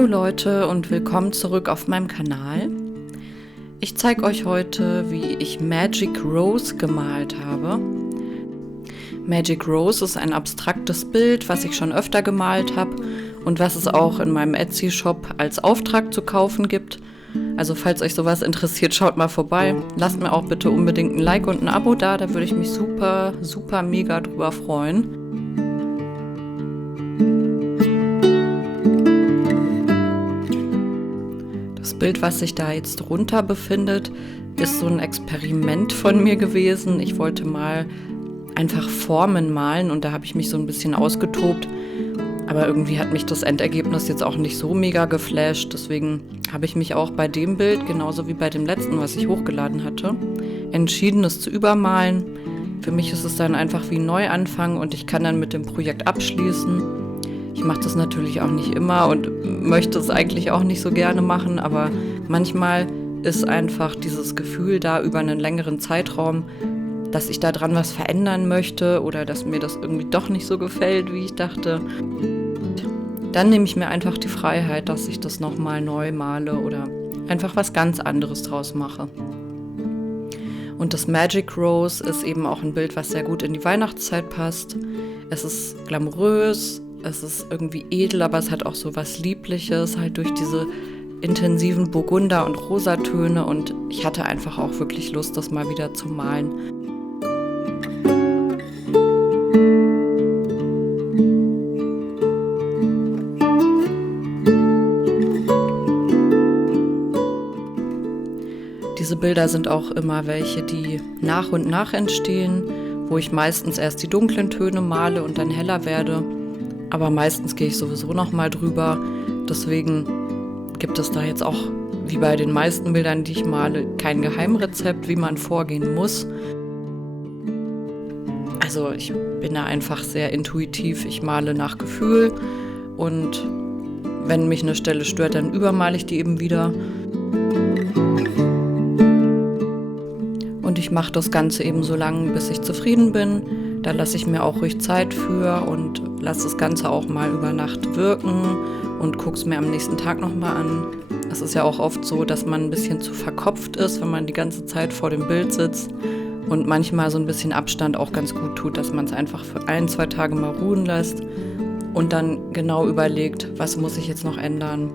Hallo Leute und willkommen zurück auf meinem Kanal. Ich zeige euch heute, wie ich Magic Rose gemalt habe. Magic Rose ist ein abstraktes Bild, was ich schon öfter gemalt habe und was es auch in meinem Etsy-Shop als Auftrag zu kaufen gibt. Also falls euch sowas interessiert, schaut mal vorbei. Lasst mir auch bitte unbedingt ein Like und ein Abo da, da würde ich mich super, super mega drüber freuen. Das Bild, was sich da jetzt drunter befindet, ist so ein Experiment von mir gewesen. Ich wollte mal einfach Formen malen und da habe ich mich so ein bisschen ausgetobt. Aber irgendwie hat mich das Endergebnis jetzt auch nicht so mega geflasht. Deswegen habe ich mich auch bei dem Bild, genauso wie bei dem letzten, was ich hochgeladen hatte, entschieden, es zu übermalen. Für mich ist es dann einfach wie ein Neuanfang und ich kann dann mit dem Projekt abschließen. Ich mache das natürlich auch nicht immer und möchte es eigentlich auch nicht so gerne machen, aber manchmal ist einfach dieses Gefühl da über einen längeren Zeitraum, dass ich da dran was verändern möchte oder dass mir das irgendwie doch nicht so gefällt, wie ich dachte. Dann nehme ich mir einfach die Freiheit, dass ich das nochmal neu male oder einfach was ganz anderes draus mache. Und das Magic Rose ist eben auch ein Bild, was sehr gut in die Weihnachtszeit passt. Es ist glamourös, es ist irgendwie edel, aber es hat auch so was Liebliches, halt durch diese intensiven Burgunder- und Rosatöne. Und ich hatte einfach auch wirklich Lust, das mal wieder zu malen. Diese Bilder sind auch immer welche, die nach und nach entstehen, wo ich meistens erst die dunklen Töne male und dann heller werde. Aber meistens gehe ich sowieso noch mal drüber. Deswegen gibt es da jetzt auch, wie bei den meisten Bildern, die ich male, kein Geheimrezept, wie man vorgehen muss. Also ich bin da einfach sehr intuitiv. Ich male nach Gefühl und wenn mich eine Stelle stört, dann übermale ich die eben wieder. Und ich mache das Ganze eben so lange, bis ich zufrieden bin. Da lasse ich mir auch ruhig Zeit für und lasse das Ganze auch mal über Nacht wirken und gucke es mir am nächsten Tag nochmal an. Es ist ja auch oft so, dass man ein bisschen zu verkopft ist, wenn man die ganze Zeit vor dem Bild sitzt und manchmal so ein bisschen Abstand auch ganz gut tut, dass man es einfach für 1-2 Tage mal ruhen lässt und dann genau überlegt, was muss ich jetzt noch ändern.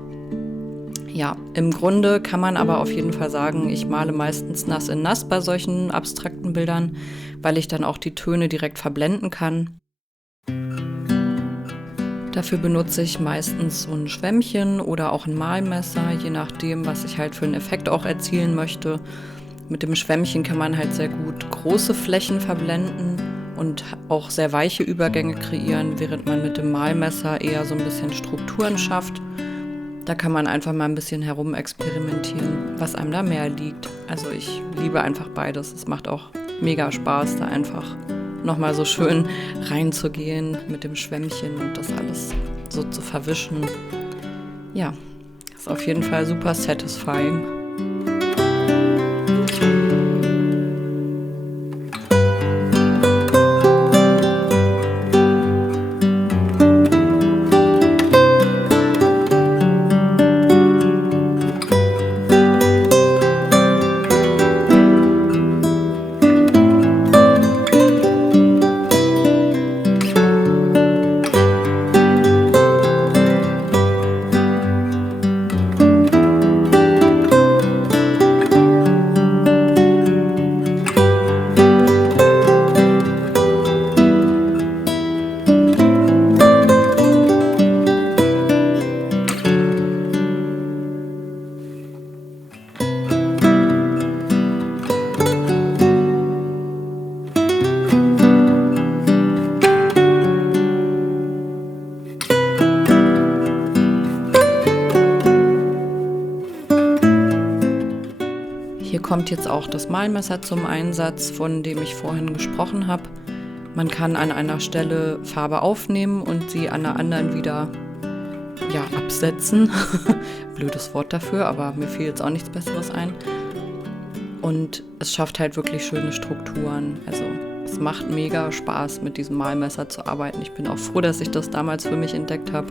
Ja, im Grunde kann man aber auf jeden Fall sagen, ich male meistens nass in nass bei solchen abstrakten Bildern, weil ich dann auch die Töne direkt verblenden kann. Dafür benutze ich meistens so ein Schwämmchen oder auch ein Malmesser, je nachdem, was ich halt für einen Effekt auch erzielen möchte. Mit dem Schwämmchen kann man halt sehr gut große Flächen verblenden und auch sehr weiche Übergänge kreieren, während man mit dem Malmesser eher so ein bisschen Strukturen schafft. Da kann man einfach mal ein bisschen herumexperimentieren, was einem da mehr liegt. Also ich liebe einfach beides. Es macht auch mega Spaß, da einfach nochmal so schön reinzugehen mit dem Schwämmchen und das alles so zu verwischen. Ja, ist auf jeden Fall super satisfying. Hier kommt jetzt auch das Malmesser zum Einsatz, von dem ich vorhin gesprochen habe. Man kann an einer Stelle Farbe aufnehmen und sie an der anderen wieder absetzen. Blödes Wort dafür, aber mir fiel jetzt auch nichts Besseres ein. Und es schafft halt wirklich schöne Strukturen. Also es macht mega Spaß, mit diesem Malmesser zu arbeiten. Ich bin auch froh, dass ich das damals für mich entdeckt habe.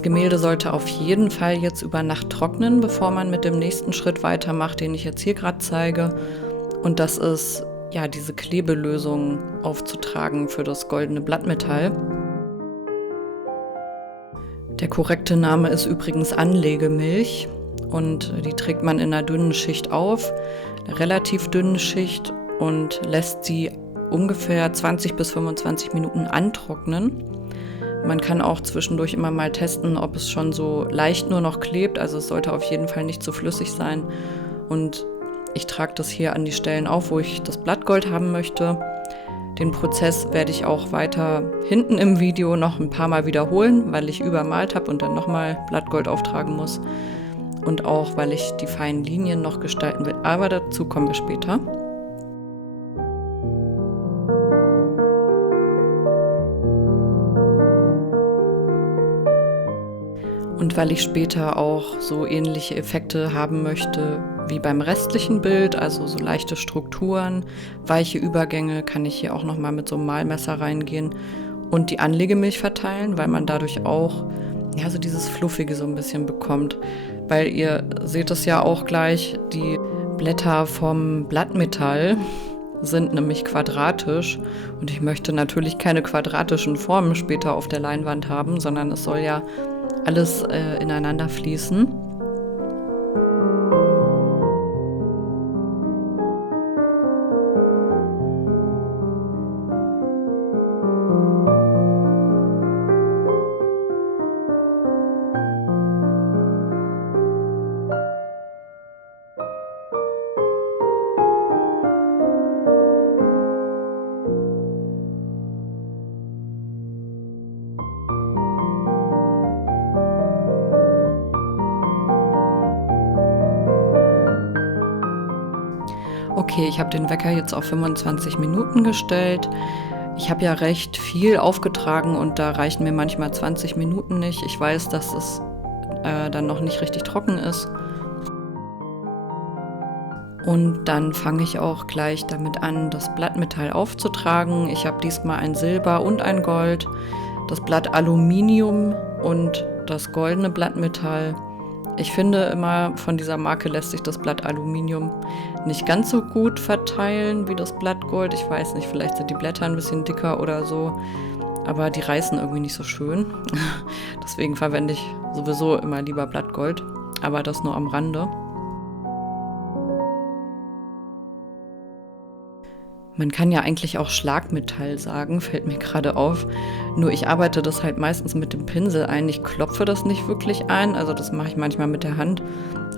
Das Gemälde sollte auf jeden Fall jetzt über Nacht trocknen, bevor man mit dem nächsten Schritt weitermacht, den ich jetzt hier gerade zeige. Und das ist, ja, diese Klebelösung aufzutragen für das goldene Blattmetall. Der korrekte Name ist übrigens Anlegemilch und die trägt man in einer dünnen Schicht auf, einer relativ dünnen Schicht, und lässt sie ungefähr 20 bis 25 Minuten antrocknen. Man kann auch zwischendurch immer mal testen, ob es schon so leicht nur noch klebt, also es sollte auf jeden Fall nicht zu flüssig sein. Und ich trage das hier an die Stellen auf, wo ich das Blattgold haben möchte. Den Prozess werde ich auch weiter hinten im Video noch ein paar Mal wiederholen, weil ich übermalt habe und dann nochmal Blattgold auftragen muss. Und auch, weil ich die feinen Linien noch gestalten will. Aber dazu kommen wir später. Und weil ich später auch so ähnliche Effekte haben möchte wie beim restlichen Bild, also so leichte Strukturen, weiche Übergänge, kann ich hier auch nochmal mit so einem Malmesser reingehen und die Anlegemilch verteilen, weil man dadurch auch, ja, so dieses Fluffige so ein bisschen bekommt. Weil ihr seht es ja auch gleich, die Blätter vom Blattmetall sind nämlich quadratisch und ich möchte natürlich keine quadratischen Formen später auf der Leinwand haben, sondern es soll ja alles ineinander fließen. Okay, ich habe den Wecker jetzt auf 25 Minuten gestellt. Ich habe ja recht viel aufgetragen und da reichen mir manchmal 20 Minuten nicht. Ich weiß, dass es dann noch nicht richtig trocken ist. Und dann fange ich auch gleich damit an, das Blattmetall aufzutragen. Ich habe diesmal ein Silber und ein Gold, das Blatt Aluminium und das goldene Blattmetall. Ich finde immer, von dieser Marke lässt sich das Blatt Aluminium nicht ganz so gut verteilen wie das Blatt Gold. Ich weiß nicht, vielleicht sind die Blätter ein bisschen dicker oder so, aber die reißen irgendwie nicht so schön. Deswegen verwende ich sowieso immer lieber Blattgold, aber das nur am Rande. Man kann ja eigentlich auch Schlagmetall sagen, fällt mir gerade auf. Nur ich arbeite das halt meistens mit dem Pinsel ein. Ich klopfe das nicht wirklich ein, also das mache ich manchmal mit der Hand.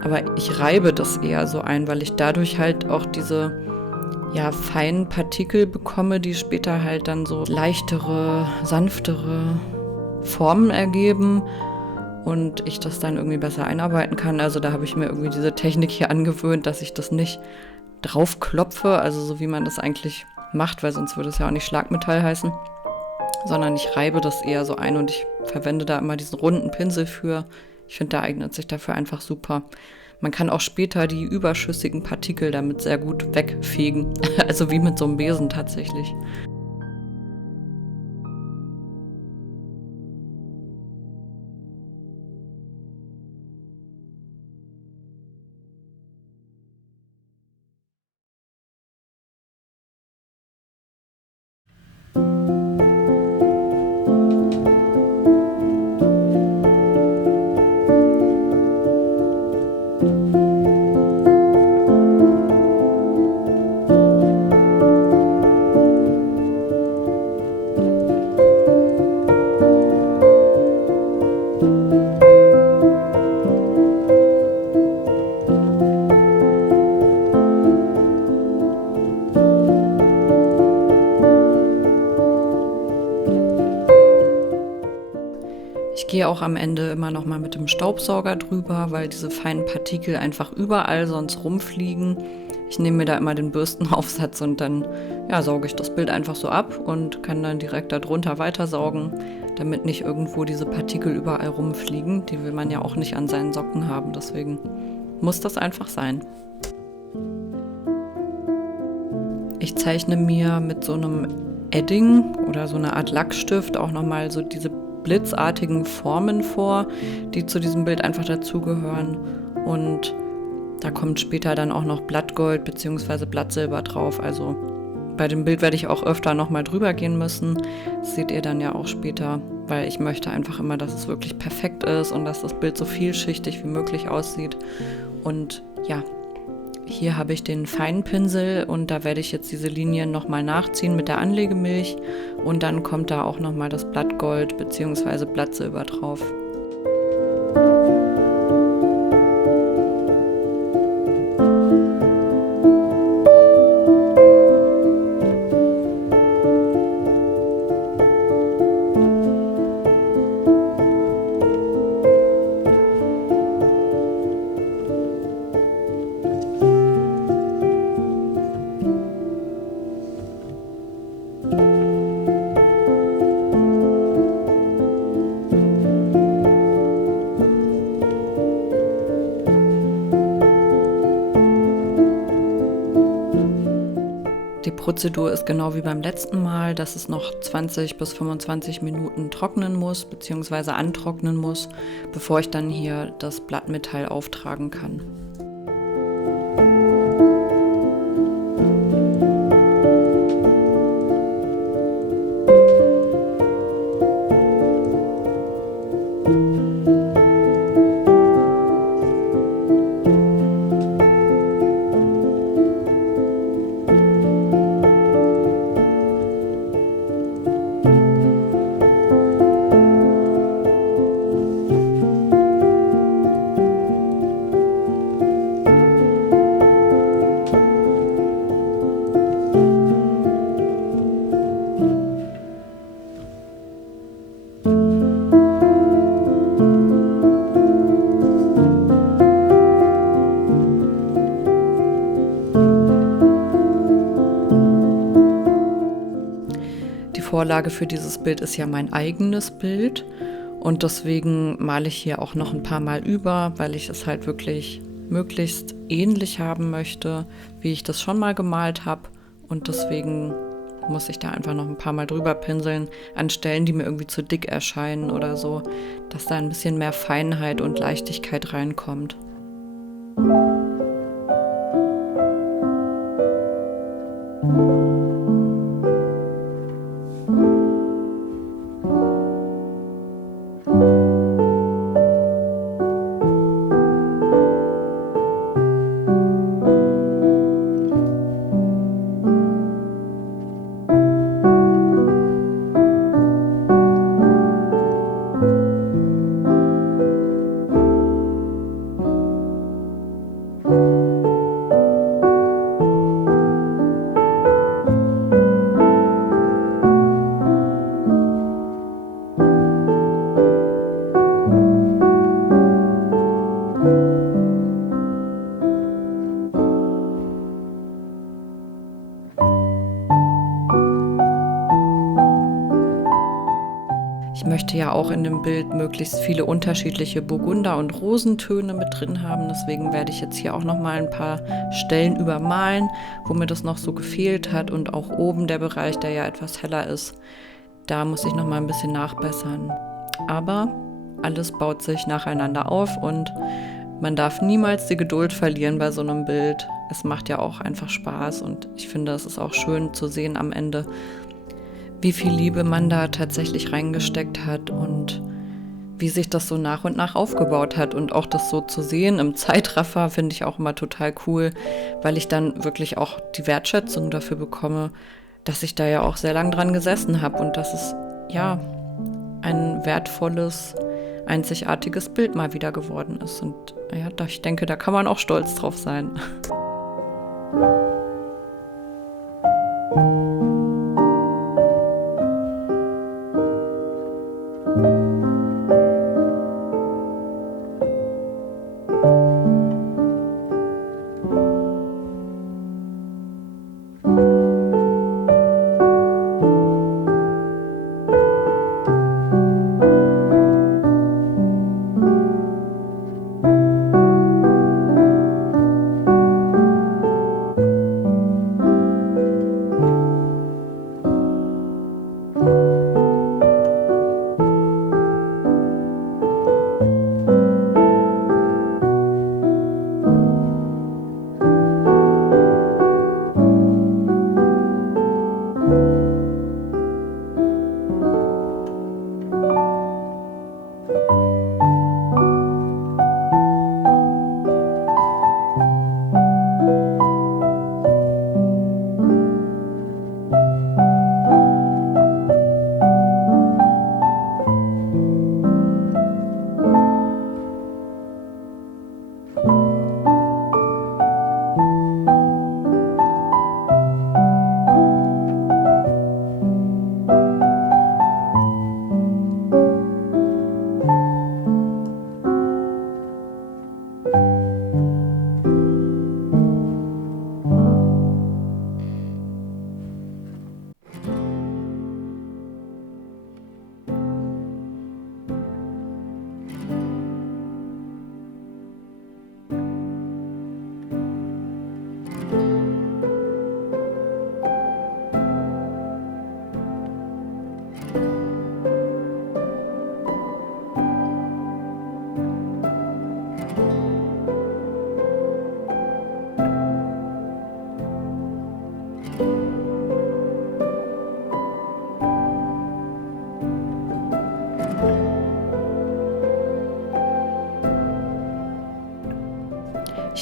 Aber ich reibe das eher so ein, weil ich dadurch halt auch diese, ja, feinen Partikel bekomme, die später halt dann so leichtere, sanftere Formen ergeben und ich das dann irgendwie besser einarbeiten kann. Also da habe ich mir irgendwie diese Technik hier angewöhnt, dass ich das nicht drauf klopfe, also so wie man das eigentlich macht, weil sonst würde es ja auch nicht Schlagmetall heißen, sondern ich reibe das eher so ein und ich verwende da immer diesen runden Pinsel für. Ich finde, der eignet sich dafür einfach super. Man kann auch später die überschüssigen Partikel damit sehr gut wegfegen, also wie mit so einem Besen tatsächlich. Ich gehe auch am Ende immer noch mal mit dem Staubsauger drüber, weil diese feinen Partikel einfach überall sonst rumfliegen. Ich nehme mir da immer den Bürstenaufsatz und dann, ja, sauge ich das Bild einfach so ab und kann dann direkt darunter weitersaugen, damit nicht irgendwo diese Partikel überall rumfliegen. Die will man ja auch nicht an seinen Socken haben, deswegen muss das einfach sein. Ich zeichne mir mit so einem Edding oder so einer Art Lackstift auch nochmal so diese blitzartigen Formen vor, die zu diesem Bild einfach dazugehören. Und da kommt später dann auch noch Blattgold bzw. Blattsilber drauf. Also bei dem Bild werde ich auch öfter nochmal drüber gehen müssen. Das seht ihr dann ja auch später, weil ich möchte einfach immer, dass es wirklich perfekt ist und dass das Bild so vielschichtig wie möglich aussieht. Und ja, hier habe ich den feinen Pinsel und da werde ich jetzt diese Linien nochmal nachziehen mit der Anlegemilch und dann kommt da auch nochmal das Blattgold bzw. Blattsilber drauf. Die Prozedur ist genau wie beim letzten Mal, dass es noch 20 bis 25 Minuten trocknen muss bzw. antrocknen muss, bevor ich dann hier das Blattmetall auftragen kann. Die Vorlage für dieses Bild ist ja mein eigenes Bild und deswegen male ich hier auch noch ein paar Mal über, weil ich es halt wirklich möglichst ähnlich haben möchte, wie ich das schon mal gemalt habe und deswegen muss ich da einfach noch ein paar Mal drüber pinseln an Stellen, die mir irgendwie zu dick erscheinen oder so, dass da ein bisschen mehr Feinheit und Leichtigkeit reinkommt. Ich möchte ja auch in dem Bild möglichst viele unterschiedliche Burgunder- und Rosentöne mit drin haben. Deswegen werde ich jetzt hier auch noch mal ein paar Stellen übermalen, wo mir das noch so gefehlt hat. Und auch oben der Bereich, der ja etwas heller ist, da muss ich noch mal ein bisschen nachbessern. Aber alles baut sich nacheinander auf und man darf niemals die Geduld verlieren bei so einem Bild. Es macht ja auch einfach Spaß und ich finde, es ist auch schön zu sehen am Ende, wie viel Liebe man da tatsächlich reingesteckt hat und wie sich das so nach und nach aufgebaut hat. Und auch das so zu sehen im Zeitraffer finde ich auch immer total cool, weil ich dann wirklich auch die Wertschätzung dafür bekomme, dass ich da ja auch sehr lang dran gesessen habe und dass es ja ein wertvolles, einzigartiges Bild mal wieder geworden ist. Und ja, ich denke, da kann man auch stolz drauf sein.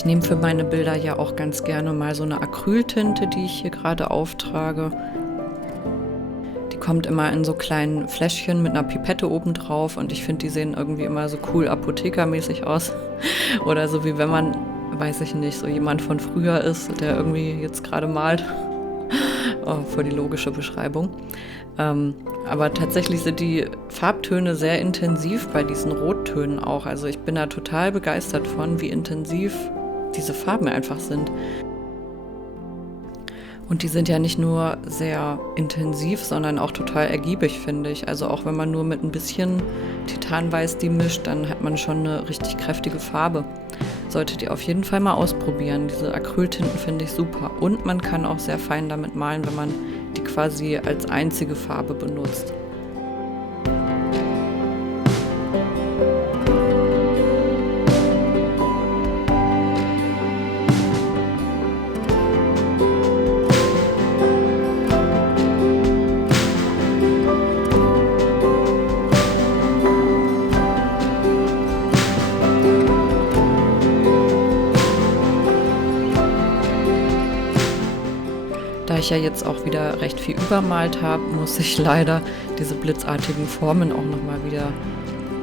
Ich nehme für meine Bilder ja auch ganz gerne mal so eine Acryltinte, die ich hier gerade auftrage. Die kommt immer in so kleinen Fläschchen mit einer Pipette oben drauf und ich finde, die sehen irgendwie immer so cool apothekermäßig aus. Oder so wie wenn man, weiß ich nicht, so jemand von früher ist, der irgendwie jetzt gerade malt. Oh, voll die logische Beschreibung. Aber tatsächlich sind die Farbtöne sehr intensiv bei diesen Rottönen auch. Also ich bin da total begeistert von, wie intensiv diese Farben einfach sind. Und die sind ja nicht nur sehr intensiv, sondern auch total ergiebig, finde ich. Also auch wenn man nur mit ein bisschen Titanweiß die mischt, dann hat man schon eine richtig kräftige Farbe. Solltet ihr auf jeden Fall mal ausprobieren. Diese Acryltinten finde ich super. Und man kann auch sehr fein damit malen, wenn man die quasi als einzige Farbe benutzt. Da ich ja jetzt auch wieder recht viel übermalt habe, muss ich leider diese blitzartigen Formen auch nochmal wieder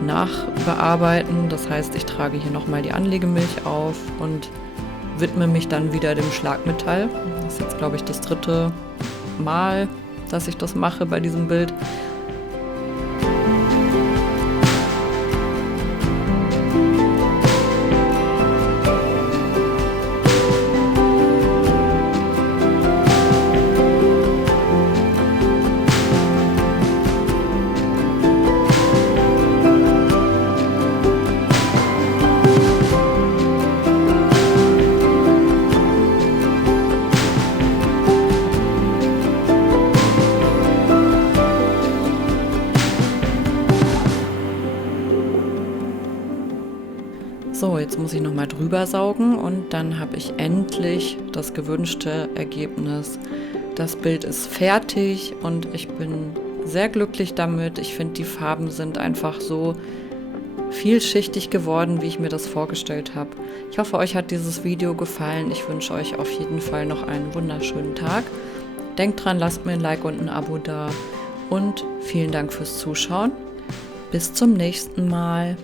nachbearbeiten. Das heißt, ich trage hier nochmal die Anlegemilch auf und widme mich dann wieder dem Schlagmetall. Das ist jetzt, glaube ich, das 3. Mal, dass ich das mache bei diesem Bild. So, jetzt muss ich nochmal drüber saugen und dann habe ich endlich das gewünschte Ergebnis. Das Bild ist fertig und ich bin sehr glücklich damit. Ich finde, die Farben sind einfach so vielschichtig geworden, wie ich mir das vorgestellt habe. Ich hoffe, euch hat dieses Video gefallen. Ich wünsche euch auf jeden Fall noch einen wunderschönen Tag. Denkt dran, lasst mir ein Like und ein Abo da und vielen Dank fürs Zuschauen. Bis zum nächsten Mal.